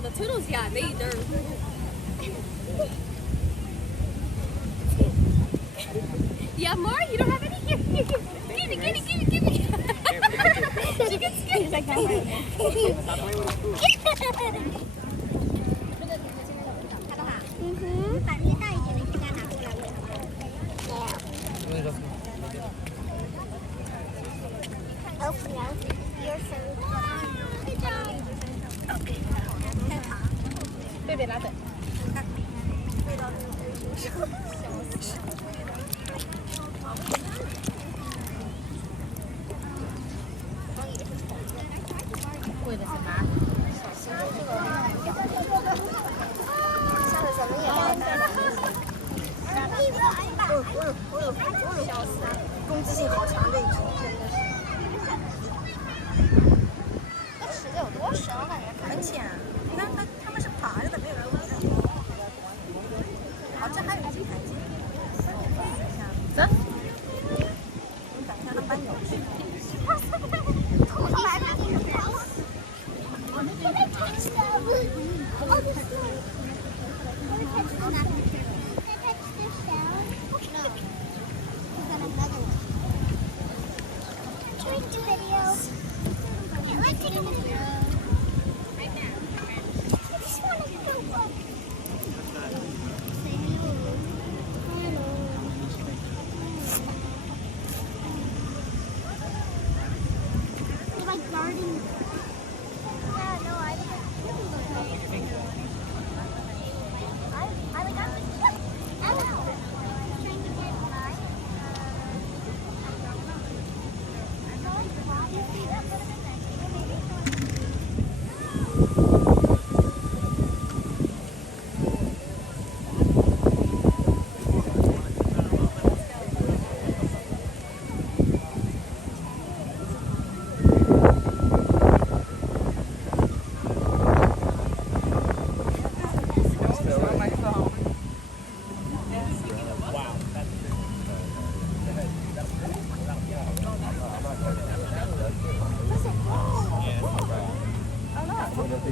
Oh, the turtles, yeah, they're. Yeah, more? You don't have any? Here, here, here. Give it, give it, give it, give it. She gets scared. She's like, no. Baby, 拿走。贵的什么？像是什么颜色？我有攻击性好强这一只，真的是。这池子有多深？我感觉很浅。你看他们是爬着的，没有人闻。哦，这还有几台阶。走。你等一下，他搬有去。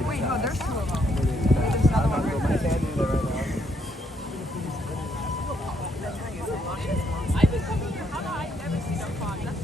Wait, no, there's two of them. There's another one right there. I've been coming here. How do I never see them fog? That's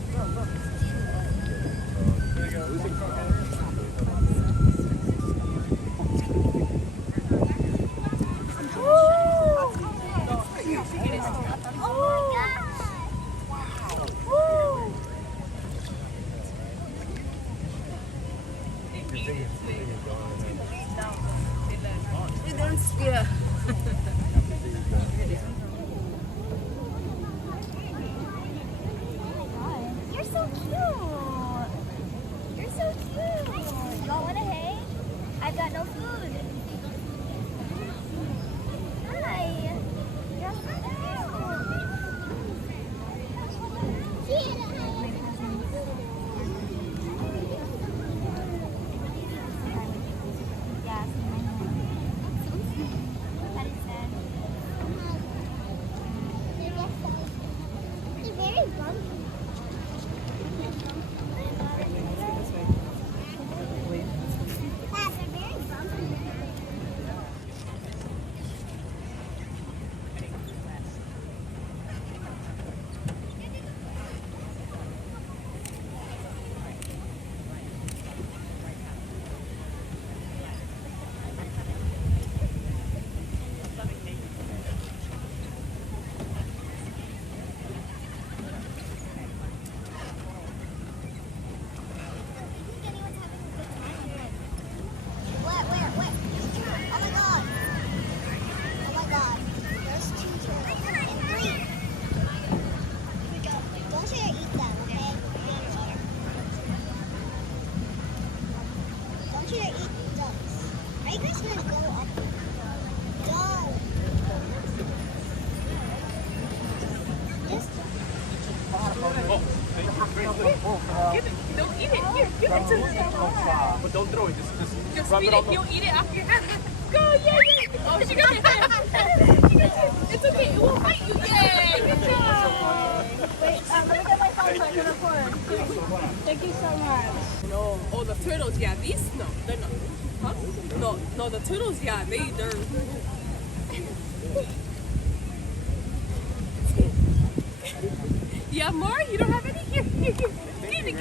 Yeah. You're so cute. You're so cute. Y'all want to hang? I've got no food. Hi. You're so cute. Yes. That is sad. It's very bumpy. Give it. Don't eat it. Here, give it to her. But don't throw it. Just rub it on the... You'll eat it after your hand. Go, yeah, yeah. Oh, she got it. She got it. It's okay. It won't bite you. Yay. Good job. Wait, let me get my phone so I can record. Thank you so much. No. Oh, the turtles, yeah. These, no, they're not. Huh? No, the turtles, yeah, they're. Yeah, Mar, you don't have any? Here. Give me.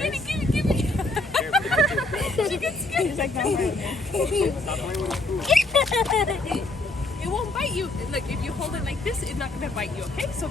She gets scared. She's like, no, it won't bite you. Look, if you hold it like this, it's not gonna bite you, okay? So.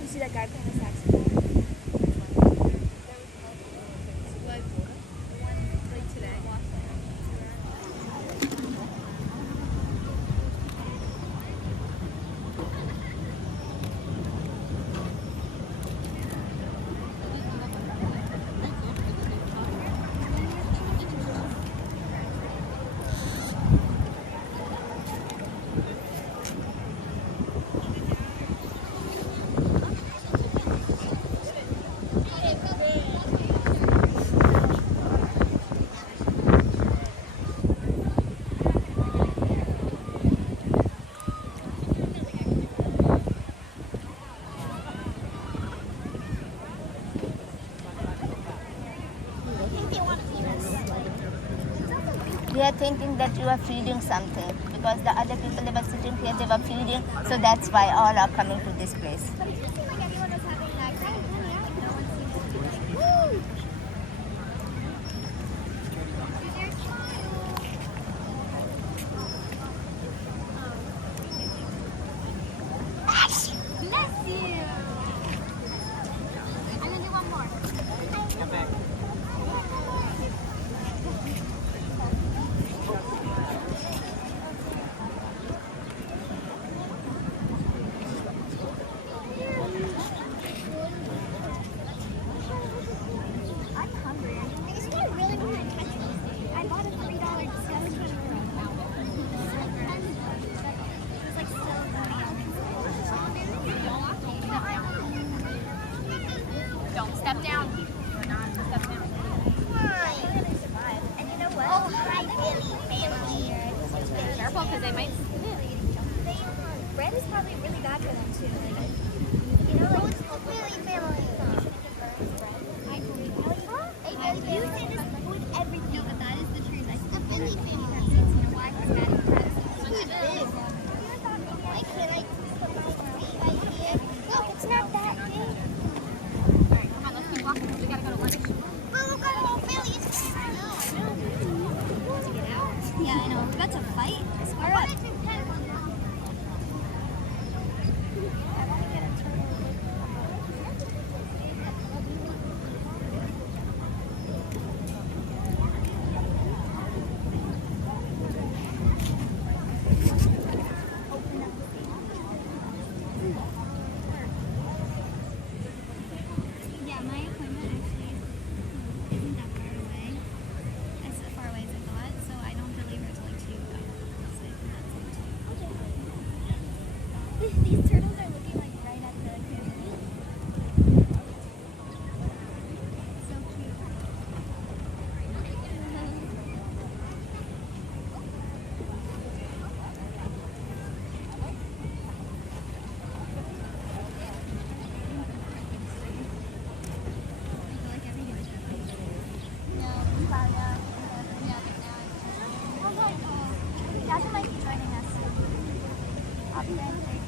You see that guy playing the saxophone? Like today. They are thinking that you are feeding something because the other people they were sitting here, they were feeding, so that's why all are coming to this place. But it just seemed like everyone was having a nice time. Like no one seemed to be like, woo! Bless you! And then do one more. I'm hungry. It's not really behind country. I bought a $3 disgusting roll. It's like so good. Don't step down. Do not step down. And you know what? Oh, hi, Billy. Be careful because they might. Bread is probably really bad for them too. You know, like really family. You say this with everything. No, but that is the truth. It's the Billy family that says, you know why? Because that is so big. Like, can I put my feet right here? Look, it's not that big. Alright, come on, let's keep walking. We gotta go to lunch. But look at all Billy. It's I know. To get out. Yeah, I know. We're about to fight. Square up. I want to get a turtle. Yeah, my appointment actually isn't that far away. As far away as I thought, so I don't believe her till like 2 o'clock. So I think that's it. These turtles are looking like right at the camera. So cute. Happy birthday.